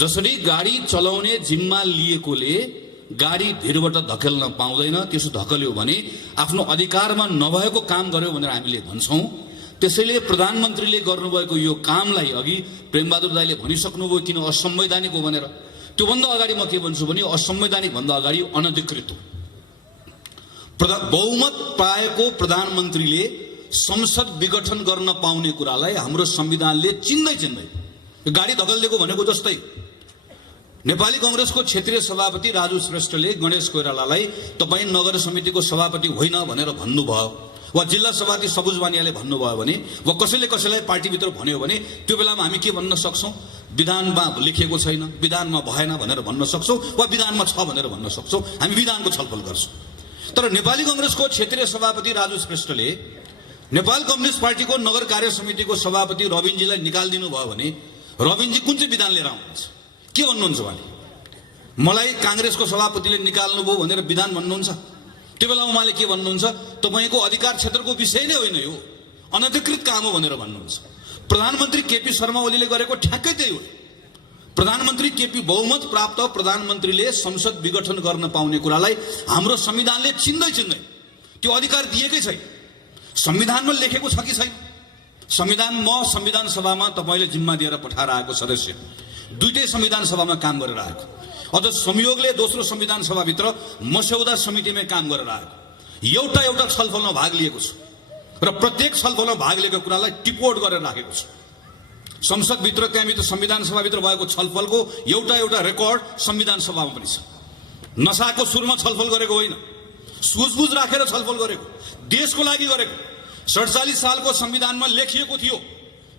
जसरी गाडी चलाउने जिम्मा लिएकोले गाडी भिरबाट धकेल्न पाउँदैन, त्यसो धकेल्यो भने आफ्नो अधिकारमा नभएको काम गर्यो भनेर हामीले भन्छौँ। त्यसैले प्रधानमन्त्रीले गर्नुभएको यो कामलाई अघि प्रेमबहादुर दाइले भनिसक्नुभयो किन असंवैधानिक हो भनेर। त्योभन्दा अगाडि म के भन्छु भने असंवैधानिक भन्दा अगाडि अनधिकृत हो। बहुमत पाएको प्रधानमन्त्रीले संसद विघटन गर्न पाउने कुरालाई हाम्रो संविधानले चिन्दै गाडी धकेलिदिएको भनेको जस्तै नेपाली कांग्रेसको क्षेत्रीय सभापति राजु श्रेष्ठले गणेश कोइरालालाई तपाईं नगर समितिको सभापति होइन भनेर भन्नुभयो, वा जिल्ला सभापति सबुज बानियाले भन्नुभयो भने, वा कसैले कसैलाई पार्टीभित्र भन्यो भने त्यो बेलामा हामी के भन्न सक्छौँ? विधानमा लेखिएको छैन, विधानमा भएन भनेर भन्न सक्छौँ, वा विधानमा छ भनेर भन्न सक्छौँ। हामी विधानको छलफल गर्छौँ। तर नेपाली कांग्रेसको क्षेत्रीय सभापति राजु श्रेष्ठले नेपाल कम्युनिस्ट पार्टीको नगर कार्य समितिको सभापति रविनजीलाई निकालिदिनु भयो भने रविनजी कुन चाहिँ विधान लिएर आउनुहुन्छ? के भन्नुहुन्छ उहाँले? मलाई कांग्रेसको सभापतिले निकाल्नुभयो भनेर विधान भन्नुहुन्छ? त्यो बेला उहाँले के भन्नुहुन्छ? तपाईको अधिकार क्षेत्रको विषय नै होइन, यो अनधिकृत काम हो भनेर भन्नुहुन्छ। प्रधानमन्त्री केपी शर्मा ओलीले गरेको ठ्याक्कै त्यही हो। प्रधानमन्त्री केपी बहुमत प्राप्त प्रधानमन्त्रीले संसद विघटन गर्न पाउने कुरालाई हाम्रो संविधानले चिन्दै त्यो अधिकार दिएकै छैन। संविधानमा लेखेको छ कि छैन? संविधान सभामा तपाईले जिम्मा दिएर पठाएर आएको सदस्य दुईटै संविधान सभामा काम गरेर आएको, अझ संयोगले दोस्रो संविधान सभाभित्र मस्यौदा समितिमा काम गरेर आएको, एउटा छलफलमा भाग लिएको छु र प्रत्येक छलफलमा भाग लिएको कुरालाई टिपोट गरेर राखेको छु। संसदभित्र त्यहाँभित्र संविधान सभाभित्र भएको छलफलको एउटा रेकर्ड संविधान सभामा पनि छ। नसाको सुरमा छलफल गरेको होइन, सुझबुझ राखेर छलफल गरेको, देशको लागि गरेको। 47 सालको संविधानमा लेखिएको थियो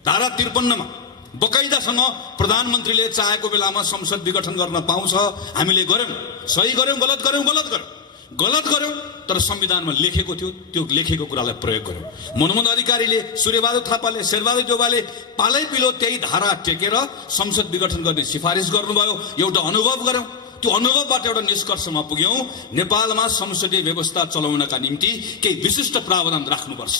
धारा 53 मा बकाइदासँग प्रधानमन्त्रीले चाहेको बेलामा संसद विघटन गर्न पाउँछ। हामीले गर्यौं, सही गर्यौं, गलत गर्यौं, तर संविधानमा लेखेको थियो, त्यो लेखेको कुरालाई प्रयोग गर्यौं। मनमोहन अधिकारीले, सूर्यबहादुर थापाले, शेरबहादुर देउवाले पालै पिलो त्यही धारा टेकेर संसद विघटन गर्ने सिफारिस गर्नुभयो। एउटा अनुभव गर्यौं, त्यो अनुभवबाट एउटा निष्कर्षमा पुग्यौं, नेपालमा संसदीय व्यवस्था चलाउनका निम्ति केही विशिष्ट प्रावधान राख्नुपर्छ।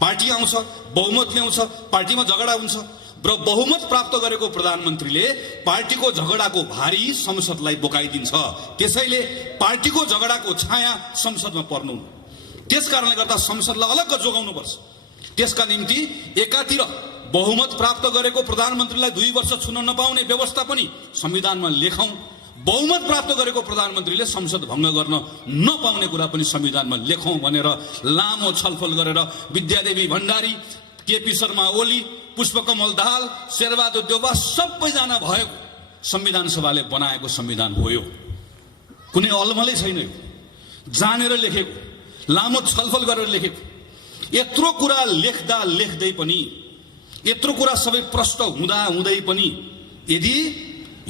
पार्टी आउँछ, बहुमत ल्याउँछ, पार्टीमा झगडा हुन्छ र बहुमत प्राप्त गरेको प्रधानमन्त्रीले पार्टीको झगडाको भारी संसदलाई बोकाइदिन्छ। त्यसैले पार्टीको झगडाको छाया संसदमा पर्नु, त्यसकारणले गर्दा संसदलाई अलग्ग जोगाउनुपर्छ। त्यसका निम्ति एकातिर बहुमत प्राप्त गरेको प्रधानमन्त्रीलाई 2 वर्ष छुन नपाउने व्यवस्था पनि संविधानमा लेखौं, बहुमत प्राप्त गरेको प्रधानमन्त्रीले संसद भङ्ग गर्न नपाउने कुरा पनि संविधानमा लेखौं भनेर लामो छलफल गरेर विद्यादेवी भण्डारी, केपी शर्मा ओली, पुष्पकमल दाहाल, शेरबहादुर देउवा सबैजना भएको संविधान सभाले बनाएको संविधान हो। यो कुनै अलमलै छैन, यो जानेर लेखेको, लामो छलफल गरेर लेखेको। यत्रो कुरा लेख्दै पनि, यत्रो कुरा सबै प्रष्ट हुँदै पनि यदि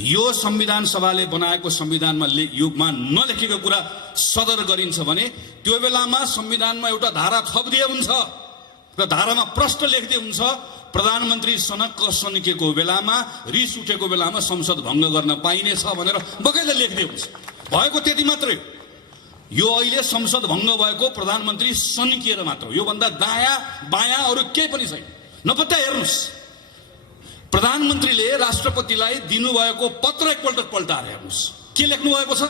यो संविधान सभाले बनाएको संविधानमा युगमा नलेखेको कुरा सदर गरिन्छ भने त्यो बेलामा संविधानमा एउटा धारा थपिदिए हुन्छ र धारामा प्रष्ट लेख्दै हुन्छ प्रधानमन्त्री सनक्क सन्किएको बेलामा, रिस उठेको बेलामा संसद भङ्ग गर्न पाइनेछ भनेर बगैँचा लेख्दै हुन्छ। भएको त्यति मात्रै हो। यो अहिले संसद भङ्ग भएको प्रधानमन्त्री सन्किएर मात्र हो। यो भन्दा दायाँ बायाँ अरु केही पनि छैन। नपत्ता हेर्नुस्, प्रधानमन्त्रीले राष्ट्रपतिलाई दिनुभएको पत्र एकपल्ट पल्टाएर हेर्नुस्, के लेख्नु भएको छ?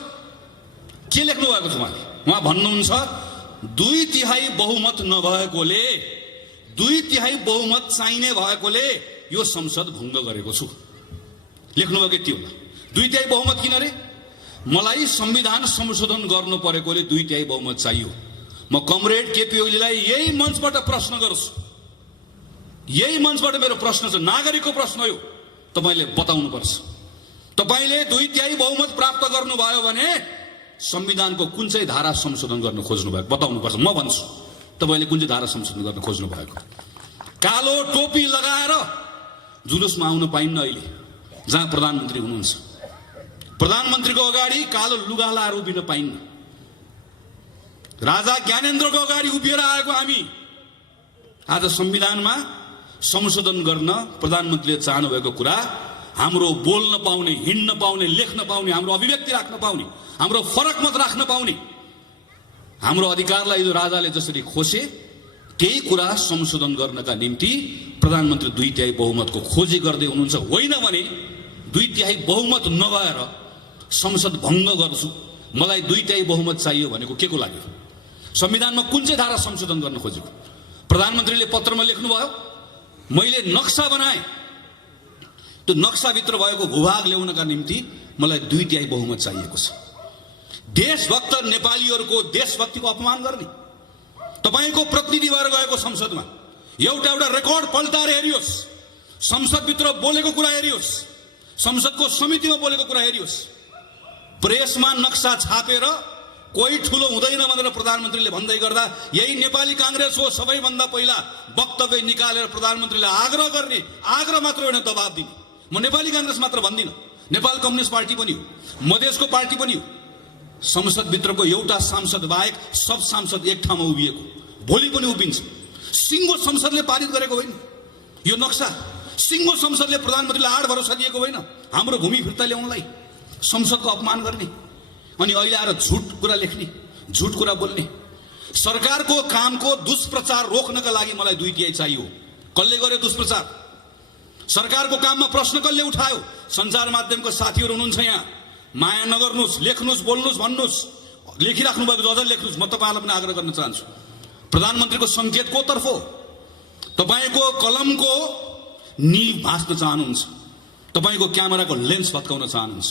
उहाँ भन्नुहुन्छ 2/3 बहुमत नभएकोले, 2/3 बहुमत चाहिने भएकोले यो संसद भङ्ग गरेको छु। लेख्नुभयो के त्यो? 2/3 बहुमत किन रे? मलाई संविधान संशोधन गर्नु परेकोले 2/3 बहुमत चाहियो। म कमरेड केपी ओलीलाई यही मञ्चबाट प्रश्न गर्छु, यही मञ्चबाट मेरो प्रश्न छ, नागरिकको प्रश्न हो, तपाईले बताउनु पर्छ। तपाईले 2/3 बहुमत प्राप्त गर्नुभयो भने संविधानको कुन चाहिँ धारा संशोधन गर्न खोज्नु भएको बताउनु पर्छ। म भन्छु तपाईले कुन चाहिँ धारा संशोधन गर्न खोज्नु भएको। कालो टोपी लगाएर जुलुसमा आउन पाइन्न अहिले जहाँ प्रधानमन्त्री हुनुहुन्छ। प्रधानमन्त्रीको अगाडि कालो लुगा लाएर उभिन पाइन्न। राजा ज्ञानेन्द्रको अगाडि उभिएर आएको हामी आज संविधानमा संशोधन गर्न प्रधानमन्त्रीले चाहनु भएको कुरा, हाम्रो बोल्न पाउने, हिँड्न पाउने, लेख्न पाउने, हाम्रो अभिव्यक्ति राख्न पाउने, हाम्रो फरक मत राख्न पाउने, हाम्रो अधिकारलाई जो राजाले जसरी खोसे त्यही कुरा संशोधन गर्नका निम्ति प्रधानमन्त्री 2/3 बहुमतको खोजी गर्दै हुनुहुन्छ। होइन भने 2/3 बहुमत नभएर संसद भङ्ग गर्छु, मलाई 2/3 बहुमत चाहियो भनेको के को लागि? संविधानमा कुन चाहिँ धारा संशोधन गर्न खोजेको? प्रधानमन्त्रीले पत्रमा लेख्नुभयो, मैले नक्सा बनाएँ, त्यो नक्साभित्र भएको भूभाग ल्याउनका निम्ति मलाई 2/3 बहुमत चाहिएको छ। देशभक्त नेपालीहरूको देशभक्तिको अपमान गर्ने, तपाईको प्रतिनिधि भएर गएको संसदमा एउटा रेकर्ड पल्टाएर हेरियोस्, संसदभित्र बोलेको कुरा हेरियोस्, संसदको समितिमा बोलेको कुरा हेरियोस्। प्रेसमा नक्सा छापेर कोही ठुलो हुँदैन भनेर प्रधानमन्त्रीले भन्दै गर्दा यही नेपाली कांग्रेस हो सबैभन्दा पहिला वक्तव्य निकालेर प्रधानमन्त्रीले आग्रह गर्ने, आग्रह मात्र होइन दबाब दिने। म नेपाली कांग्रेस मात्र भन्दिनँ, नेपाल कम्युनिस्ट पार्टी पनि हो, मधेसको पार्टी पनि हो। संसदभित्रको एउटा सांसद बाहेक सब सांसद एक ठाउँमा उभिएको, भोलि पनि उभिन्छ। सिङ्गो संसदले पारित गरेको होइन यो नक्सा, सिङ्गो संसदले प्रधानमन्त्रीलाई आड भरोसा दिएको होइन हाम्रो भूमि फिर्ता ल्याउनलाई। संसदको अपमान गर्ने अनि अहिले आएर झुट कुरा लेख्ने, झुट कुरा बोल्ने। सरकारको कामको दुष्प्रचार रोक्नका लागि मलाई 2/3 चाहियो। कसले गर्यो दुष्प्रचार? सरकारको काममा प्रश्न कसले उठायो? सञ्चार माध्यमका साथीहरू हुनुहुन्छ यहाँ, माया नगर्नुस्, लेख्नुस्, बोल्नुस्, भन्नुस्, लेखिराख्नु भएको अझ लेख्नुस्। म तपाईँलाई पनि आग्रह गर्न चाहन्छु, प्रधानमन्त्रीको सङ्केत कोतर्फ हो? तपाईँको कलमको निभ भाँच्न चाहनुहुन्छ, तपाईँको क्यामेराको लेन्स भत्काउन चाहनुहुन्छ,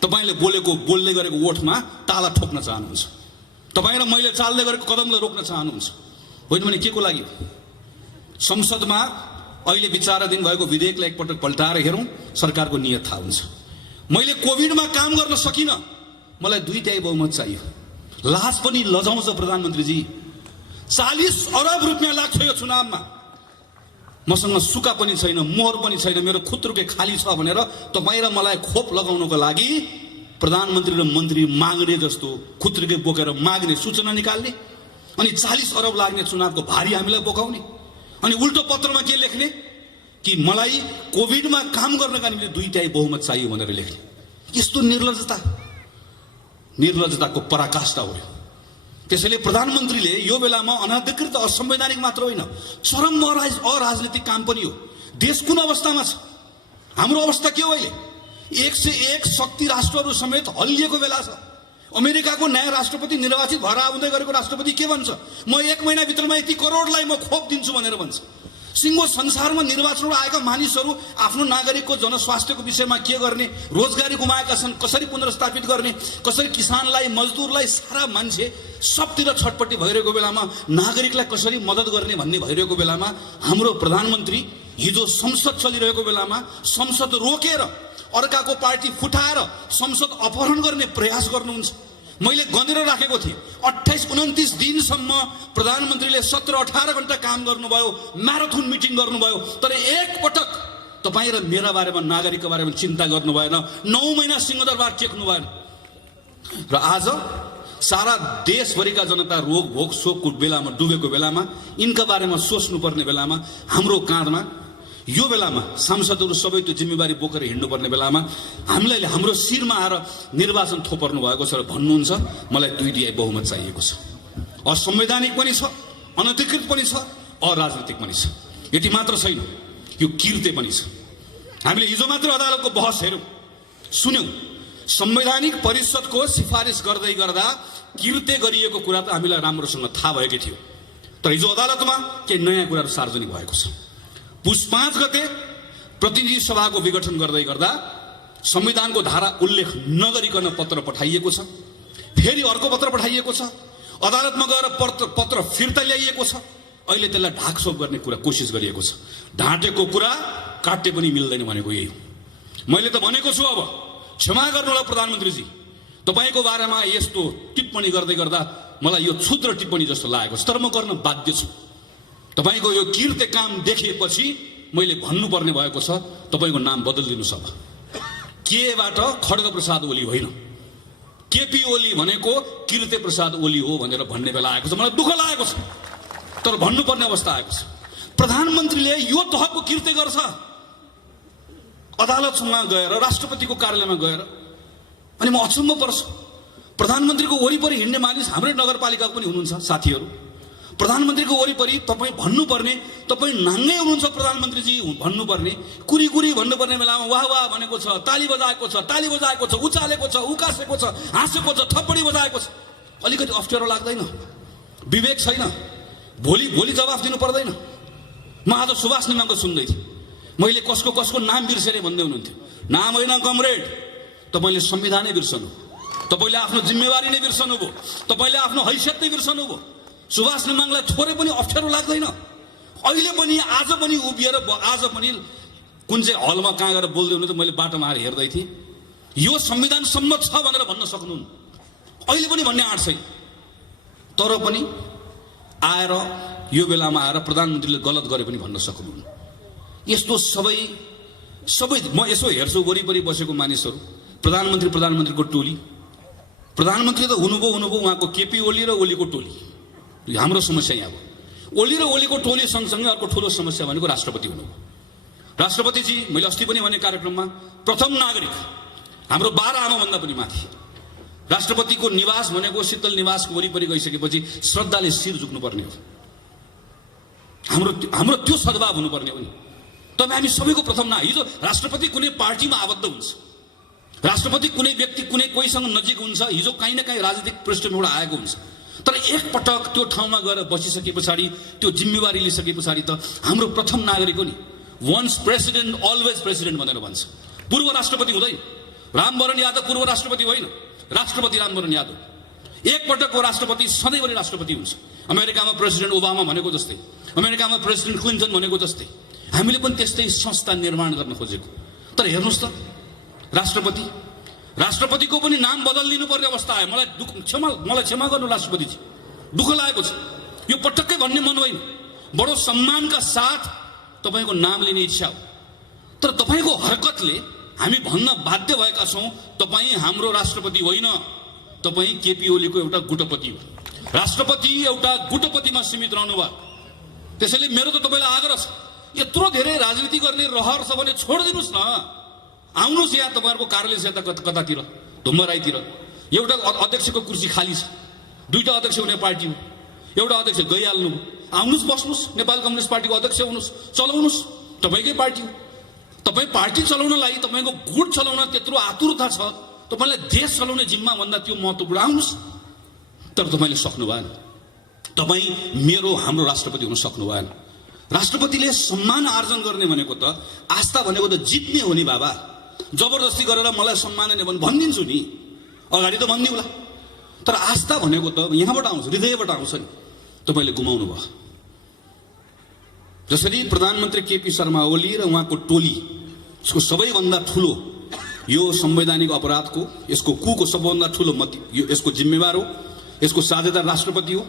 तपाईँले बोल्दै गरेको ओठमा ताला ठोक्न चाहनुहुन्छ, तपाईँ र मैले चाल्दै गरेको कदमलाई रोक्न चाहनुहुन्छ। होइन भने के को लागि? संसदमा अहिले विचाराधीन भएको विधेयकलाई एकपटक पल्टाएर हेरौँ, सरकारको नियत थाहा हुन्छ। मैले कोभिडमा काम गर्न सकिनँ, मलाई 2/3 बहुमत चाहियो। लाज पनि लजाउँछ प्रधानमन्त्रीजी। 40 अरब रुपियाँ लाग्छ यो चुनावमा, मसँग सुका पनि छैन, मोहर पनि छैन, मेरो खुत्रुके खाली छ भनेर तपाईँ र मलाई खोप लगाउनको लागि प्रधानमन्त्री र मन्त्री माग्ने जस्तो खुत्रुके बोकेर माग्ने, सूचना निकाल्ने, अनि 40 अरब लाग्ने चुनावको भारी हामीलाई बोकाउने, अनि उल्टो पत्रमा के लेख्ने कि मलाई कोभिडमा काम गर्नका निम्ति 2/3 बहुमत चाहियो भनेर लेख्ने। यस्तो निर्लज्जताको पराकाष्ठा हो। त्यसैले प्रधानमन्त्रीले यो बेलामा अनाधिकृत असंवैधानिक मात्र होइन, चरम अराजनीतिक काम पनि हो। देश कुन अवस्थामा छ? हाम्रो अवस्था के हो? अहिले 101 शक्ति राष्ट्रहरू समेत हल्लिएको बेला छ। अमेरिकाको नयाँ राष्ट्रपति निर्वाचित भएर आउँदै गरेको राष्ट्रपति के भन्छ? म 1 महिनाभित्रमा यति करोडलाई म खोप दिन्छु भनेर भन्छ। सिङ्गो संसारमा निर्वाचनबाट आएका मानिसहरू आफ्नो नागरिकको जनस्वास्थ्यको विषयमा के गर्ने, रोजगारी गुमाएका छन् कसरी पुनर्स्थापित गर्ने, कसरी किसानलाई, मजदुरलाई, सारा मान्छे सबतिर छटपट्टि भइरहेको बेलामा नागरिकलाई कसरी मद्दत गर्ने भन्ने भइरहेको बेलामा हाम्रो प्रधानमन्त्री हिजो संसद चलिरहेको बेलामा संसद रोकेर अर्काको पार्टी फुटाएर संसद अपहरण गर्ने प्रयास गर्नुहुन्छ। मैले गनेर राखेको थिएँ 28-29 दिनसम्म प्रधानमन्त्रीले 17-18 घण्टा काम गर्नुभयो, म्याराथन मिटिङ गर्नुभयो, तर एक पटक तपाईँ र मेरा बारेमा, नागरिकको बारेमा चिन्ता गर्नु भएन। 9 महिना सिंहदरबार टेक्नु भएन र आज सारा देशभरिका जनता रोग भोग शोकको बेलामा डुबेको बेलामा, यिनका बारेमा सोच्नुपर्ने बेलामा हाम्रो काँधमा यो बेलामा सांसदहरू सबै त्यो जिम्मेवारी बोकेर हिँड्नुपर्ने बेलामा हामीलाई हाम्रो शिरमा आएर निर्वाचन थोपर्नु भएको छ र भन्नुहुन्छ मलाई 2/3 बहुमत चाहिएको छ। असंवैधानिक पनि छ, अनधिकृत पनि छ, अराजनीतिक पनि छ। यति मात्र छैन, यो किर्ते पनि छ। हामीले हिजो मात्र अदालतको बहस हेर्यौँ, सुन्यौँ। संवैधानिक परिषदको सिफारिस गर्दै गर्दा किर्ते गरिएको कुरा त हामीलाई राम्रोसँग थाहा भएकै थियो, तर हिजो अदालतमा केही नयाँ कुराहरू सार्वजनिक भएको छ। पुस 5 गते प्रतिनिधि सभाको विघटन गर्दै गर्दा संविधानको धारा उल्लेख नगरिकन पत्र पठाइएको छ, फेरि अर्को पत्र पठाइएको छ, अदालतमा गएर पत्र फिर्ता ल्याइएको छ। अहिले त्यसलाई ढाकछोप गर्ने कुरा कोसिस गरिएको छ। ढाँटेको कुरा काट्ने पनि मिल्दैन भनेको यही हो। मैले त भनेको छु, अब क्षमा गर्नु होला प्रधानमन्त्रीजी, तपाईँको बारेमा यस्तो टिप्पणी गर्दै गर्दा मलाई यो क्षुद्र टिप्पणी जस्तो लागेको छ, तर म गर्न बाध्य छु। तपाईँको यो किर्ते काम देखेपछि मैले भन्नुपर्ने भएको छ, तपाईँको नाम बदलिदिनुहोस्। अब केबाट खड्ग प्रसाद ओली होइन, केपी ओली भनेको किर्ते प्रसाद ओली हो भनेर भन्ने बेला आएको छ। मलाई दुःख लागेको छ, तर भन्नुपर्ने अवस्था आएको छ। प्रधानमन्त्रीले यो तहको किर्ते गर्छ, अदालतमा गएर, राष्ट्रपतिको कार्यालयमा गएर। अनि म अचम्म पर्छु, प्रधानमन्त्रीको वरिपरि हिँड्ने मानिस हाम्रै नगरपालिकाको पनि हुनुहुन्छ साथीहरू। प्रधानमन्त्रीको वरिपरि तपाईँ भन्नुपर्ने, तपाईँ नाङ्गै हुनुहुन्छ प्रधानमन्त्रीजी भन्नुपर्ने, कुरी कुरी भन्नुपर्ने बेलामा वाह वाह भनेको छ, ताली बजाएको छ, ताली बजाएको छ, उचालेको छ, उकासेको छ, हाँसेको छ, थप्पडी बजाएको छ। अलिकति अप्ठ्यारो लाग्दैन? विवेक छैन? भोलि भोलि जवाफ दिनु पर्दैन? म आज सुभाष नेमाङको सुन्दै थिएँ, मैले कसको कसको नाम बिर्सेर भन्दै हुनुहुन्थ्यो। नाम होइन कमरेड, तपाईँले संविधानै बिर्सनु, तपाईँले आफ्नो जिम्मेवारी नै बिर्सनु भयो, तपाईँले आफ्नो हैसियत नै बिर्सनु भयो। सुभाष नेमाङलाई थोरै पनि अप्ठ्यारो लाग्दैन? अहिले पनि आज पनि उभिएर आज पनि कुन चाहिँ हलमा कहाँ गएर बोल्दै हुनु त मैले बाटोमा आएर हेर्दै थिएँ, यो संविधान सम्मत छ भनेर भन्न सक्नुहुन्न, अहिले पनि भन्ने आँट छैन। तर पनि आएर यो बेलामा आएर प्रधानमन्त्रीले गलत गरे पनि भन्न सक्नुहुन्न। यस्तो सबै म यसो हेर्छु वरिपरि बसेको मानिसहरू, प्रधानमन्त्रीको टोली, प्रधानमन्त्री त हुनुभयो उहाँको केपी ओली र ओलीको टोली। हाम्रो समस्या यहाँ हो। ओली र ओलीको टोली सँगसँगै अर्को ठुलो समस्या भनेको राष्ट्रपति हुनुभयो। राष्ट्रपतिजी, मैले अस्ति पनि भने कार्यक्रममा, प्रथम नागरिक, हाम्रो 12 आमाभन्दा पनि माथि। राष्ट्रपतिको निवास भनेको शीतल निवासको वरिपरि गइसकेपछि श्रद्धाले शिर झुक्नुपर्ने हो। हाम्रो त्यो सद्भाव हुनुपर्ने हो नि। तपाईँ हामी सबैको प्रथम हिजो राष्ट्रपति कुनै पार्टीमा आबद्ध हुन्छ, राष्ट्रपति कुनै व्यक्ति कुनै कोहीसँग नजिक हुन्छ, हिजो काहीँ न काहीँ राजनीतिक पृष्ठभूमिबाट आएको हुन्छ। तर एकपटक त्यो ठाउँमा गएर बसिसके पछाडि, त्यो जिम्मेवारी लिइसके पछाडि त हाम्रो प्रथम नागरिक हो नि। वन्स प्रेसिडेन्ट अलवेज प्रेसिडेन्ट भनेर भन्छ। पूर्व राष्ट्रपति हुँदैन। रामवरण यादव पूर्व राष्ट्रपति होइन, राष्ट्रपति रामवरण यादव। एकपटकको राष्ट्रपति सधैँभरि राष्ट्रपति हुन्छ। अमेरिकामा प्रेसिडेन्ट ओबामा भनेको जस्तै, अमेरिकामा प्रेसिडेन्ट क्लिन्टन भनेको जस्तै हामीले पनि त्यस्तै संस्था निर्माण गर्न खोजेको। तर हेर्नुहोस् त, राष्ट्रपतिको पनि नाम बदलिदिनु पर्ने अवस्था आयो। मलाई क्षमा गर्नु राष्ट्रपतिजी, दुःख लागेको छ। यो पटक्कै भन्ने मन होइन, बडो सम्मानका साथ तपाईँको नाम लिने इच्छा हो। तर तपाईँको हरकतले हामी भन्न बाध्य भएका छौँ, तपाईँ हाम्रो राष्ट्रपति होइन, तपाईँ केपी ओलीको एउटा गुटपति हो। राष्ट्रपति एउटा गुटपतिमा सीमित रहनुभयो। त्यसैले मेरो त तपाईँलाई आग्रह छ, यत्रो धेरै राजनीति गर्ने रहर छ भने छोडिदिनुहोस् न। आउनुहोस् यहाँ तपाईँहरूको कार्यालय छ कतातिर, धुम्बराईतिर एउटा अध्यक्षको कुर्सी खाली छ, 2टा अध्यक्ष हुने पार्टी हो, एउटा अध्यक्ष गइहाल्नु, आउनुहोस् बस्नुहोस्, नेपाल कम्युनिस्ट पार्टीको अध्यक्ष हुनुहोस्, चलाउनुहोस्, तपाईँकै पार्टी हो। तपाईँ पार्टी चलाउनलाई, तपाईँको गुट चलाउन त्यत्रो आतुरता छ, तपाईँलाई देश चलाउने जिम्मा भन्दा त्यो महत्त्वपूर्ण, आउनुहोस्। तर तपाईँले सक्नु भएन। तपाईँ हाम्रो राष्ट्रपति हुन सक्नु भएन। राष्ट्रपतिले सम्मान आर्जन गर्ने भनेको त, आस्था भनेको त जित्ने हो नि बाबा। जबरजस्ती गरेर मलाई सम्मान नै भनिदिन्छु नि, अगाडि त भनिदिउँला। तर आस्था भनेको त यहाँबाट आउँछ, हृदयबाट आउँछ नि। तपाईँले गुमाउनु भयो। जसरी प्रधानमन्त्री केपी शर्मा ओली र उहाँको टोली, यसको सबैभन्दा ठुलो यो संवैधानिक अपराधको, यसको कुको सबैभन्दा ठुलो यसको जिम्मेवार हो, यसको साझेदार राष्ट्रपति हो।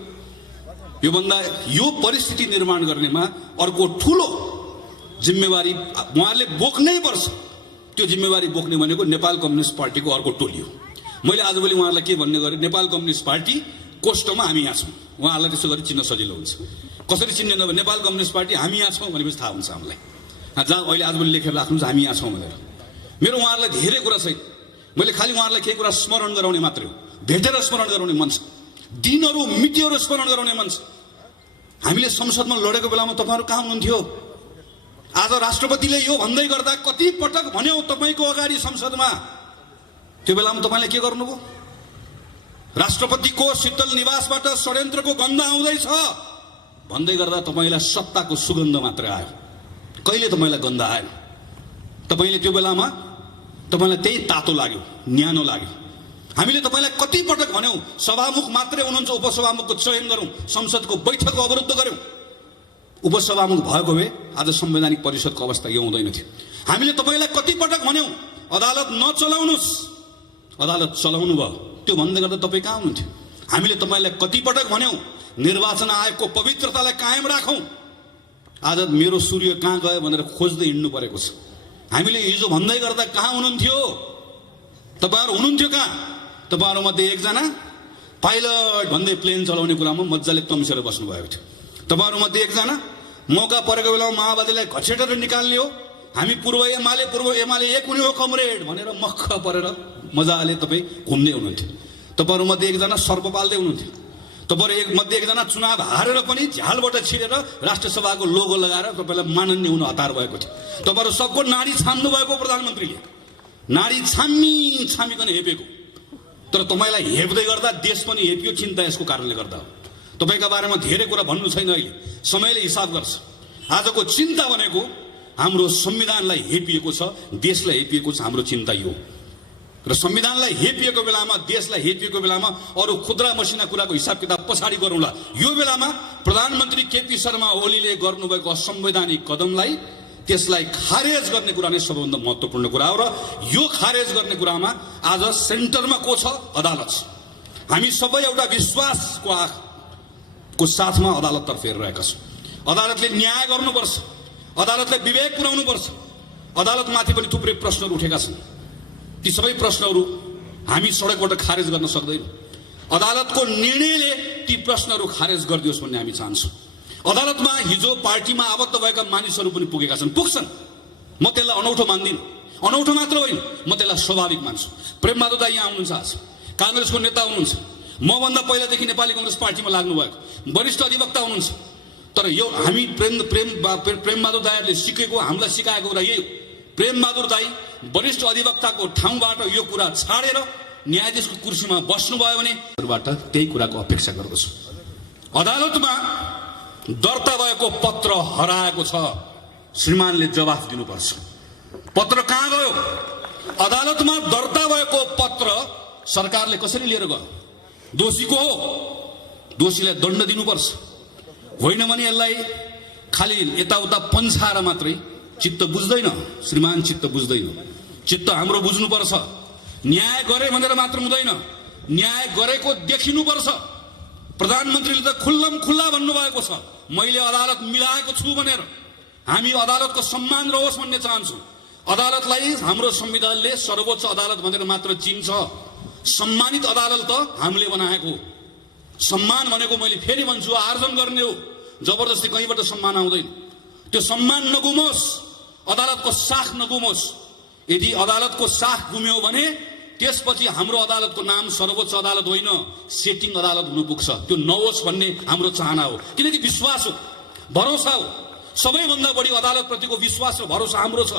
यो परिस्थिति निर्माण गर्नेमा अर्को ठुलो जिम्मेवारी उहाँले बोक्नै पर्छ। त्यो जिम्मेवारी बोक्ने भनेको नेपाल कम्युनिस्ट पार्टीको अर्को टोली हो। मैले आजभोलि उहाँहरूलाई के भन्ने गरेँ, नेपाल कम्युनिस्ट पार्टी कोष्टमा हामी यहाँ छौँ। उहाँहरूलाई त्यसो गरी चिन्न सजिलो हुन्छ। कसरी चिन्ने भने नेपाल कम्युनिस्ट पार्टी हामी यहाँ छौँ भनेपछि थाहा हुन्छ हामीलाई। जहाँ अहिले आजभोलि लेखेर राख्नुहुन्छ हामी यहाँ छौँ भनेर। मेरो उहाँहरूलाई धेरै कुरा छैन, मैले खालि उहाँहरूलाई केही कुरा स्मरण गराउने मात्रै हो, भेटेर स्मरण गराउने मन छ, दिनहरू मितिहरू स्मरण गराउने मन छ। हामीले संसदमा लडेको बेलामा तपाईँहरू कहाँ हुनुहुन्थ्यो? आज राष्ट्रपतिले यो भन्दै गर्दा कति पटक भन्यौ तपाईँको अगाडि संसदमा, त्यो बेलामा तपाईँले के गर्नुभयो? राष्ट्रपतिको शीतल निवासबाट षड्यन्त्रको गन्ध आउँदैछ भन्दै गर्दा तपाईँलाई सत्ताको सुगन्ध मात्र आयो, कहिले तपाईँलाई गन्ध आएन। तपाईँले त्यो बेलामा तपाईँलाई त्यही तातो लाग्यो, न्यानो लाग्यो। हामीले तपाईँलाई कति पटक भन्यौँ सभामुख मात्रै हुनुहुन्छ, उपसभामुखको चयन गरौँ, संसदको बैठकको अवरुद्ध गरौँ। उपसभामुख भएको भए आज संवैधानिक परिषदको अवस्था यो हुँदैन थियो। हामीले तपाईँलाई कति पटक भन्यौँ अदालत नचलाउनुहोस्, अदालत चलाउनु भयो, त्यो भन्दै गर्दा तपाईँ कहाँ हुनुहुन्थ्यो? हामीले तपाईँलाई कति पटक भन्यौँ निर्वाचन आयोगको पवित्रतालाई कायम राखौँ, आज मेरो सूर्य कहाँ गयो भनेर खोज्दै हिँड्नु परेको छ। हामीले हिजो भन्दै गर्दा कहाँ हुनुहुन्थ्यो? तपाईँहरू हुनुहुन्थ्यो कहाँ? तपाईँहरूमध्ये एकजना पाइलट भन्दै प्लेन चलाउने कुरामा मजाले तम्सेर बस्नुभएको थियो। तपाईँहरूमध्ये एकजना मौका परेको बेलामा माओवादीलाई घचेटेर निकाल्ने हो, हामी पूर्व एमाले एक हुने हो कमरेड भनेर मक्ख परेर मजाले तपाईँ घुम्दै हुनुहुन्थ्यो। तपाईँहरूमध्ये एकजना सर्प पाल्दै हुनुहुन्थ्यो। तपाईहरु एक मध्ये एकजना चुनाव हारेर पनि झ्यालबाट छिरेर राष्ट्र सभाको लोगो लगाएर तपाईलाई माननीय हुन हतार भएको थियो। तपाईहरु सबको नाडी छाम्नु भएको प्रधानमन्त्रीले, नाडी छामिकन हेपेको। तर तपाईलाई हेप्दै गर्दा देश पनि हेपियो, चिन्ता यसको कारणले गर्दा हो। तपाईका बारेमा धेरै कुरा भन्नु छैन, अहिले समयले हिसाब गर्छ। आजको चिन्ता भनेको हाम्रो संविधानलाई हेपिएको छ, देशलाई हेपिएको छ। हाम्रो चिन्ता यो र संविधानलाई हेपिएको बेलामा, देशलाई हेपिएको बेलामा अरु खुद्रा मसिना कुराको हिसाब किताब पछाडी गरौँला। यो बेलामा प्रधानमन्त्री केपी शर्मा ओलीले गर्नुभएको असंवैधानिक कदमलाई, त्यसलाई खारेज गर्ने कुरा नै सबैभन्दा महत्त्वपूर्ण कुरा हो। र यो खारेज गर्ने कुरामा आज सेन्टरमा को छ? अदालत छ। हामी सबै एउटा विश्वासको साथमा अदालततर्फ हेरिरहेका छौँ। अदालतले न्याय गर्नुपर्छ, अदालतले विवेक पुर्याउनुपर्छ। अदालतमाथि पनि थुप्रै प्रश्नहरू उठेका छन्। ती सबै प्रश्नहरू हामी सडकबाट खारेज गर्न सक्दैनौँ। अदालतको निर्णयले ती प्रश्नहरू खारेज गरिदियोस् भन्ने हामी चाहन्छौँ। अदालतमा हिजो पार्टीमा आबद्ध भएका मानिसहरू पनि पुगेका छन्, पुग्छन्। म त्यसलाई अनौठो मान्दिनँ। अनौठो मात्र होइन, म त्यसलाई स्वाभाविक मान्छु। प्रेमबहादुर दाइ यहाँ हुनुहुन्छ, आज काङ्ग्रेसको नेता हुनुहुन्छ। मभन्दा पहिलादेखि नेपाली काङ्ग्रेस पार्टीमा लाग्नु भएको वरिष्ठ अधिवक्ता हुनुहुन्छ। तर यो हामी प्रेमबहादुर दाइहरूले सिकेको, हामीलाई सिकाएको कुरा यही हो। प्रेमबहादुर दाइ वरिष्ठ अधिवक्ताको ठाउँबाट यो कुरा छाडेर न्यायाधीशको कुर्सीमा बस्नुभयो भने त्यही कुराको अपेक्षा गर्दछु। अदालतमा दर्ता भएको पत्र हराएको छ, श्रीमानले जवाफ दिनुपर्छ। पत्र कहाँ गयो? अदालतमा दर्ता भएको पत्र सरकारले कसरी लिएर गयो? दोषीको हो, दोषीलाई दण्ड दिनुपर्छ। होइन भने यसलाई खालि यताउता पन्छाएर मात्रै चित्त बुझ्दैन। श्रीमान चित्त बुझ्दैन। चित्त हाम्रो बुझ्नुपर्छ। न्याय गरे भनेर मात्र हुँदैन, न्याय गरेको देखिनुपर्छ। प्रधानमन्त्रीले त खुल्लम खुल्ला भन्नुभएको छ, मैले अदालत मिलाएको छु भनेर। हामी अदालतको सम्मान रहोस् भन्ने चाहन्छौँ। अदालतलाई हाम्रो संविधानले सर्वोच्च अदालत भनेर मात्र चिन्छ। सम्मानित अदालत त हामीले बनाएको। सम्मान भनेको मैले फेरि भन्छु आर्जन गर्ने हो, जबरजस्ती कहीँबाट सम्मान आउँदैन। त्यो सम्मान नगुमोस्, अदालतको साख नगुमोस्। यदि अदालतको साख गुम्यो भने त्यसपछि हाम्रो अदालतको नाम सर्वोच्च अदालत होइन, सेटिङ अदालत हुनु पुग्छ। त्यो नहोस् भन्ने हाम्रो चाहना हो। किनकि विश्वास हो, भरोसा हो। सबैभन्दा बढी अदालतप्रतिको विश्वास र भरोसा हाम्रो छ।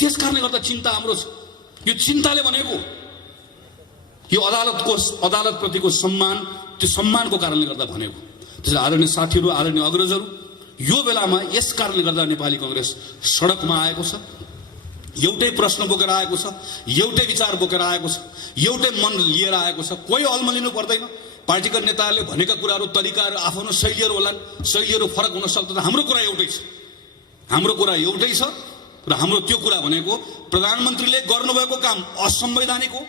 त्यसकारणले गर्दा चिन्ता हाम्रो छ। यो चिन्ताले भनेको यो अदालतप्रतिको सम्मान, त्यो सम्मानको कारणले गर्दा भनेको। त्यसैले आदरणीय साथीहरू, आदरणीय अग्रजहरू, यो बेलामा यस कारणले गर्दा नेपाली कांग्रेस सडकमा आएको छ। एउटै प्रश्न बोकेर आएको छ, एउटै विचार बोकेर आएको छ, एउटै मन लिएर आएको छ। कोही अल्मलिनु पर्दैन। पार्टीका नेताहरूले भनेका कुराहरू, तरिकाहरू, आफ्नो शैलीहरू होलान्, शैलीहरू फरक हुन सक्दैन। हाम्रो कुरा एउटै छ, हाम्रो कुरा एउटै छ। र हाम्रो त्यो कुरा भनेको प्रधानमन्त्रीले गर्नुभएको काम असंवैधानिक हो।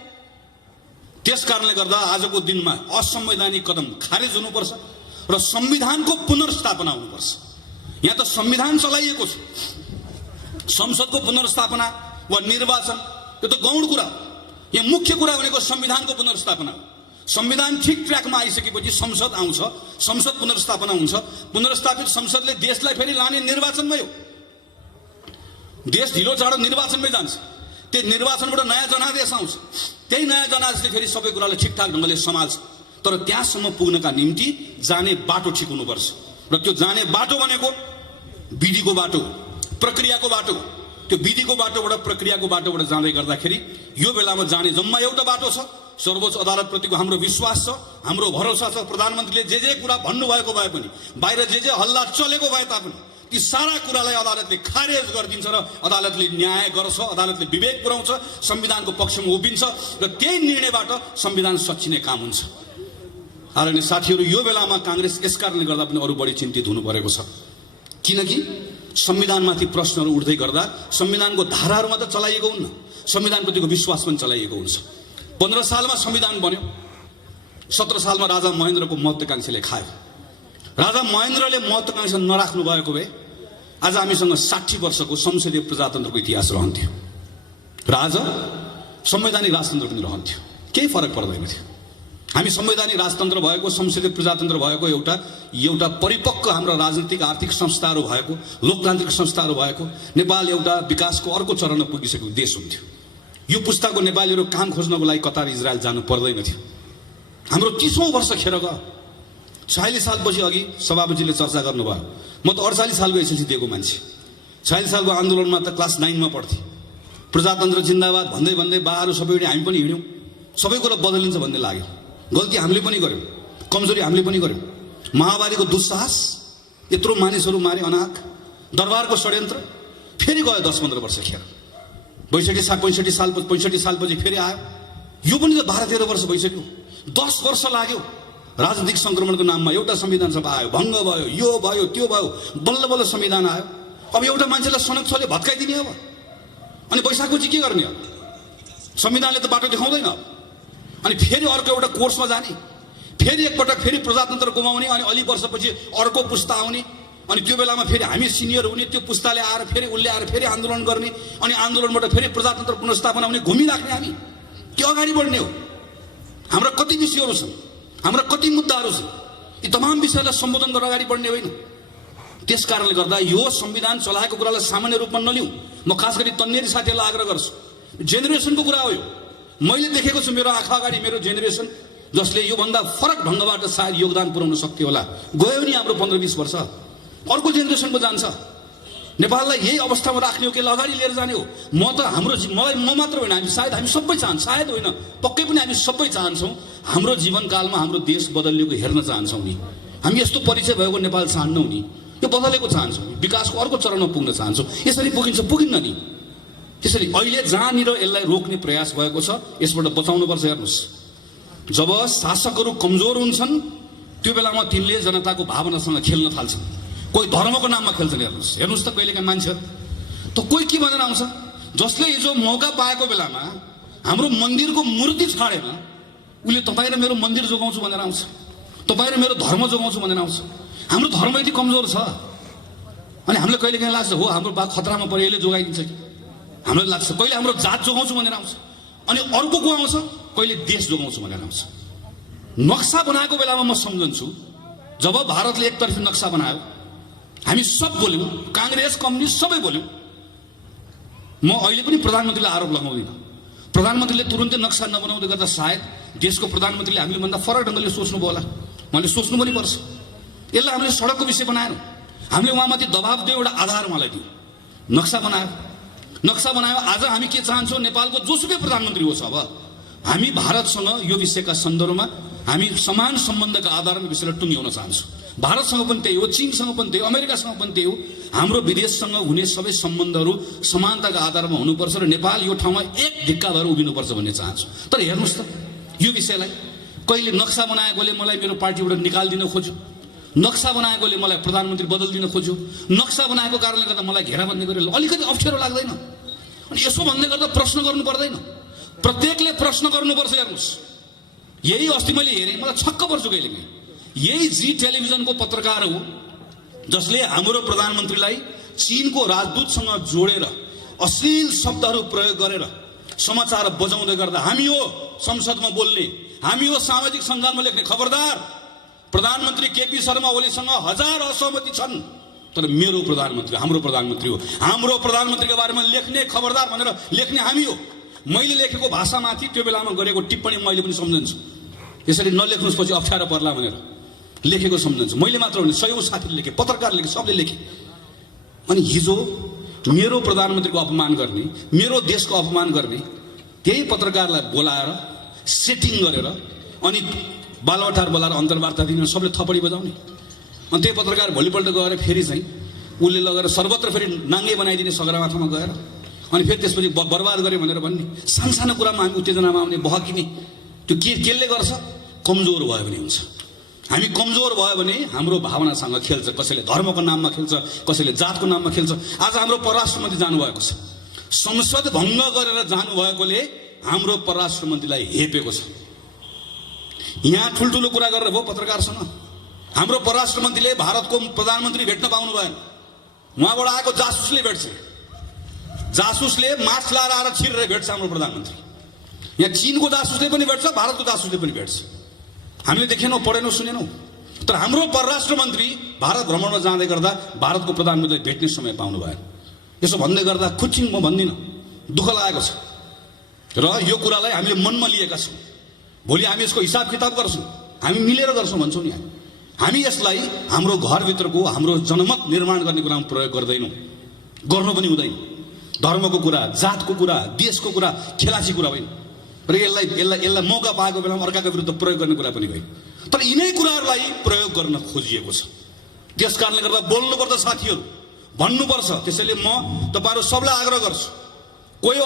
त्यसकारणले गर्दा आजको दिनमा असंवैधानिक कदम खारेज हुनुपर्छ र संविधानको पुनर्स्थापना हुनुपर्छ। यहाँ त संविधान चलाइएको छ, संसदको पुनर्स्थापना वा निर्वाचन यो त गौण कुरा। यहाँ मुख्य कुरा भनेको संविधानको पुनर्स्थापना। संविधान ठिक ट्र्याकमा आइसकेपछि संसद आउँछ, संसद पुनर्स्थापना हुन्छ। पुनर्स्थापित संसदले देशलाई फेरि लाने निर्वाचनमै हो। देश ढिलो चाँडो निर्वाचनमै जान्छ। त्यो निर्वाचनबाट नयाँ जनादेश आउँछ। त्यही नयाँ जनादेशले फेरि सबै कुरालाई ठिकठाक ढङ्गले सम्हाल्छ। तर त्यहाँसम्म पुग्नका निम्ति जाने बाटो ठिक हुनुपर्छ। र त्यो जाने बाटो भनेको विधिको बाटो, प्रक्रियाको बाटो। त्यो विधिको बाटोबाट, प्रक्रियाको बाटोबाट जाँदै गर्दाखेरि यो बेलामा जाने जम्मा एउटा बाटो छ। सर्वोच्च अदालतप्रतिको हाम्रो विश्वास छ, हाम्रो भरोसा छ। प्रधानमन्त्रीले जे कुरा भन्नुभएको भए पनि, बाहिर जे हल्ला चलेको भए तापनि ती सारा कुरालाई अदालतले खारेज गरिदिन्छ र अदालतले न्याय गर्छ, अदालतले विवेक पुर्याउँछ, संविधानको पक्षमा उभिन्छ र त्यही निर्णयबाट संविधान सच्चिने काम हुन्छ। आदरणीय साथीहरू, यो बेलामा कांग्रेस यस कारणले गर्दा पनि अरू बढी चिन्तित हुनु परेको छ। किनकि संविधानमाथि प्रश्नहरू उठ्दै गर्दा संविधानको धाराहरूमा त चलाइएको हुन्न, संविधानप्रतिको विश्वास पनि चलाइएको हुन्छ। 15 सालमा संविधान बन्यो, 17 सालमा राजा महेन्द्रको महत्त्वाकांक्षाले खायो। राजा महेन्द्रले महत्त्वाकांक्षा नराख्नु भएको भए आज हामीसँग 60 वर्षको संसदीय प्रजातन्त्रको इतिहास रहन्थ्यो र आज संवैधानिक राजतन्त्र पनि रहन्थ्यो। केही फरक पर्दैन थियो। हामी संवैधानिक राजतन्त्र भएको, संसदीय प्रजातन्त्र भएको, एउटा परिपक्व हाम्रो राजनीतिक आर्थिक संस्थाहरू भएको, लोकतान्त्रिक संस्थाहरू भएको नेपाल एउटा विकासको अर्को चरणमा पुगिसकेको देश हुन्थ्यो। यो पुस्ताको नेपालीहरू काम खोज्नको लागि कतार इजरायल जानु पर्दैन थियो। हाम्रो 30औं वर्ष खेर गयो। 46 सालपछि अघि सभापतिले चर्चा गर्नुभयो। म त 48 सालको एसएलसी दिएको मान्छे। 46 सालको आन्दोलनमा त क्लास 9 मा पढ्थेँ। प्रजातन्त्र जिन्दाबाद भन्दै भन्दै बाहरू सबै हामी पनि हिँड्यौँ। सबै कुरा बदलिन्छ भन्ने लाग्यो। गल्ती हामीले पनि गर्यौँ, कमजोरी हामीले पनि गर्यौँ। महामारीको दुस्साहस, यत्रो मानिसहरू मारे अनाक, दरबारको षड्यन्त्र फेरि गयो 10-15 वर्ष खेर। 65 सालपछि फेरि आयो। यो पनि त 12-13 वर्ष भइसक्यो। 10 वर्ष लाग्यो राजनीतिक संक्रमणको नाममा। एउटा संविधान सभा आयो, भङ्ग भयो, यो भयो त्यो भयो, बल्ल बल्ल संविधान आयो। अब एउटा मान्छेलाई सनक छले भत्काइदिने अब। अनि वैशाखपछि के गर्ने अब? संविधानले त बाटो देखाउँदैन। अनि फेरि अर्को एउटा कोर्समा जाने, फेरि एकपटक फेरि प्रजातन्त्र गुमाउने, अनि अलि वर्षपछि अर्को पुस्ता आउने, अनि त्यो बेलामा फेरि हामी सिनियर हुने, त्यो पुस्ताले आएर फेरि उसले आएर फेरि आन्दोलन गर्ने, अनि आन्दोलनबाट फेरि प्रजातन्त्र पुनर्स्थापना हुने, घुमिराख्ने हामी के अगाडि बढ्ने हो? हाम्रा कति विषयहरू छन्, हाम्रा कति मुद्दाहरू छन्, यी तमाम विषयलाई सम्बोधन गरेर अगाडि बढ्ने होइन। त्यस कारणले गर्दा यो संविधान चलाएको कुरालाई सामान्य रूपमा नलिउँ। म खास गरी तन्नेरी साथीहरूलाई आग्रह गर्छु, जेनेरेसनको कुरा हो यो। मैले देखेको छु मेरो आँखा अगाडि मेरो जेनेरेसन, जसले योभन्दा फरक ढङ्गबाट सायद योगदान पुर्याउन सक्थ्यो होला। गयो नि हाम्रो 15-20 वर्ष, अर्को जेनेरेसनको जान्छ। नेपाललाई यही अवस्थामा राख्ने हो कि अगाडि लिएर जाने हो? म मात्र होइन, हामी सबै चाहन्छौँ, सायद होइन पक्कै पनि हामी सबै चाहन्छौँ हाम्रो जीवनकालमा हाम्रो देश बदलिएको हेर्न चाहन्छौँ नि। हामी यस्तो परिचय भएको नेपाल चाहन्नौँ नि, यो बदलेको चाहन्छौँ, विकासको अर्को चरणमा पुग्न चाहन्छौँ। यसरी पुगिन्न नि। त्यसैले अहिले जहाँनिर यसलाई रोक्ने प्रयास भएको छ, यसबाट बचाउनुपर्छ। हेर्नुहोस्, जब शासकहरू कमजोर हुन्छन् त्यो बेलामा तिनले जनताको भावनासँग खेल्न थाल्छन्। कोही धर्मको नाममा खेल्छन्। हेर्नुहोस् त कहिलेका मान्छेहरू त कोही के भनेर आउँछ, जसले हिजो मौका पाएको बेलामा हाम्रो मन्दिरको मूर्ति छाडेन, उसले तपाईँ र मेरो मन्दिर जोगाउँछु भनेर आउँछ, तपाईँ र मेरो धर्म जोगाउँछु भनेर आउँछ। हाम्रो धर्म यति कमजोर छ। अनि हामीलाई कहिलेकाहीँ लाग्छ हो हाम्रो बा खतरामा पऱ्यो, यसले जोगाइदिन्छ कि? हामीलाई लाग्छ कहिले हाम्रो जात जोगाउँछु भनेर आउँछ, अनि अर्को को आउँछ कहिले देश जोगाउँछु भनेर आउँछ। नक्सा बनाएको बेलामा म सम्झन्छु, जब भारतले एकतर्फी नक्सा बनायो, हामी सब बोल्यौँ, काङ्ग्रेस कम्युनिस्ट सबै बोल्यौँ। म अहिले पनि प्रधानमन्त्रीलाई आरोप लगाउँदिनँ। प्रधानमन्त्रीले तुरुन्तै नक्सा नबनाउँदै गर्दा सायद देशको प्रधानमन्त्रीले हामीले भन्दा फरक ढङ्गले सोच्नुभयो होला। उहाँले सोच्नु पनि पर्छ। यसलाई हामीले सडकको विषय बनाएनौँ, हामीले उहाँमाथि दबाब दियो, एउटा आधार उहाँलाई दियो, नक्सा बनायो। आज हामी के चाहन्छौँ, नेपालको जोसुकै प्रधानमन्त्री होस्, अब हामी भारतसँग यो विषयका सन्दर्भमा हामी समान सम्बन्धका आधारमा विषयलाई टुङ्ग्याउन चाहन्छौँ। भारतसँग पनि त्यही हो, चीनसँग पनि त्यही हो, अमेरिकासँग पनि त्यही हो। हाम्रो विदेशसँग हुने सबै सम्बन्धहरू समानताका आधारमा हुनुपर्छ र नेपाल यो ठाउँमा एक ढिक्का भएर उभिनुपर्छ भन्ने चाहन्छु। तर हेर्नुहोस् त, यो विषयलाई कहिले नक्सा बनाएकोले मलाई मेरो पार्टीबाट निकालिदिन खोज्यो, नक्सा बनाएकोले मलाई प्रधानमन्त्री बदलिदिन खोज्यो, नक्सा बनाएको कारणले गर्दा मलाई घेराबन्दी गरेर अलिकति अप्ठ्यारो लाग्दैन? अनि यसो भन्दै गर्दा प्रश्न गर्नु पर्दैन? प्रत्येकले प्रश्न गर्नुपर्छ। हेर्नुहोस्, यही अस्ति मैले हेरेँ, मलाई छक्क पर्छु कहिलेकाहीँ। यही जी टेलिभिजनको पत्रकार हो जसले हाम्रो प्रधानमन्त्रीलाई चीनको राजदूतसँग जोडेर अश्लील शब्दहरू प्रयोग गरेर समाचार बजाउँदै गर्दा हामी हो संसदमा बोल्ने, हामी हो सामाजिक सञ्जालमा लेख्ने, खबरदार प्रधानमन्त्री केपी शर्मा ओलीसँग 1000 असहमति छन्, तर मेरो प्रधानमन्त्री हाम्रो प्रधानमन्त्री हो, हाम्रो प्रधानमन्त्रीको बारेमा लेख्ने, खबरदार भनेर लेख्ने हामी हो। मैले लेखेको भाषामाथि त्यो बेलामा गरेको टिप्पणी मैले पनि सम्झन्छु। यसरी नलेख्नुहोस् पछि अप्ठ्यारो पर्ला भनेर लेखेको सम्झन्छु। मैले मात्र होइन, सयौं साथीले लेखे, पत्रकार लेखे, सबले लेखे। अनि हिजो मेरो प्रधानमन्त्रीको अपमान गर्ने, मेरो देशको अपमान गर्ने त्यही पत्रकारलाई बोलाएर सेटिङ गरेर अनि बालवाटार बोलाएर अन्तर्वार्ता दिन सबले थपडी बजाउने। अनि त्यही पत्रकार भोलिपल्ट गएर फेरि चाहिँ उसले लगेर सर्वत्र फेरि नाङ्गे बनाइदिने सगरमाथामा गएर, अनि फेरि त्यसपछि बर्बाद गरे भनेर भन्ने। सानसानो कुरामा हामी उत्तेजनामा आउने, बहकिने। त्यो केले गर्छ? कमजोर भयो भने हुन्छ। हामी कमजोर भयो भने हाम्रो भावनासँग खेल्छ, कसैले धर्मको नाममा खेल्छ, कसैले जातको नाममा खेल्छ। आज हाम्रो परराष्ट्र मन्त्री जानुभएको छ, संसद भङ्ग गरेर जानुभएकोले हाम्रो परराष्ट्र मन्त्रीलाई हेपेको छ। यहाँ ठुल्ठुलो कुरा गरेर भयो पत्रकारसँग। हाम्रो परराष्ट्र मन्त्रीले भारतको प्रधानमन्त्री भेट्न पाउनु भएन, उहाँबाट आएको जासुसले भेट्छ, जासुसले मास्क लाएर आएर छिरेर भेट्छ हाम्रो प्रधानमन्त्री। यहाँ चीनको जासुसले पनि भेट्छ, भारतको जासुसले पनि भेट्छ। हामीले देखेनौँ, पढेनौँ, सुनेनौँ। तर हाम्रो परराष्ट्र मन्त्री भारत भ्रमणमा जाँदै गर्दा भारतको प्रधानमन्त्रीलाई भेट्ने समय पाउनु भएन। यसो भन्दै गर्दा खुच्चिङ म भन्दिनँ, दुःख लागेको छ र यो कुरालाई हामीले मनमा लिएका छौँ। भोलि हामी यसको हिसाब किताब गर्छौँ, हामी मिलेर गर्छौँ भन्छौँ नि। हामी यसलाई हाम्रो घरभित्रको हाम्रो जनमत निर्माण गर्ने कुरामा प्रयोग गर्दैनौँ, गर्नु पनि हुँदैन। धर्मको कुरा, जातको कुरा, देशको कुरा खेलाची कुरा होइन र यसलाई मौका पाएको बेलामा अर्काको विरुद्ध प्रयोग गर्ने कुरा पनि होइन। तर यिनै कुराहरूलाई प्रयोग गर्न खोजिएको छ। त्यस कारणले गर्दा बोल्नुपर्छ साथीहरू, भन्नुपर्छ। त्यसैले म तपाईहरु सबलाई आग्रह गर्छु, कोही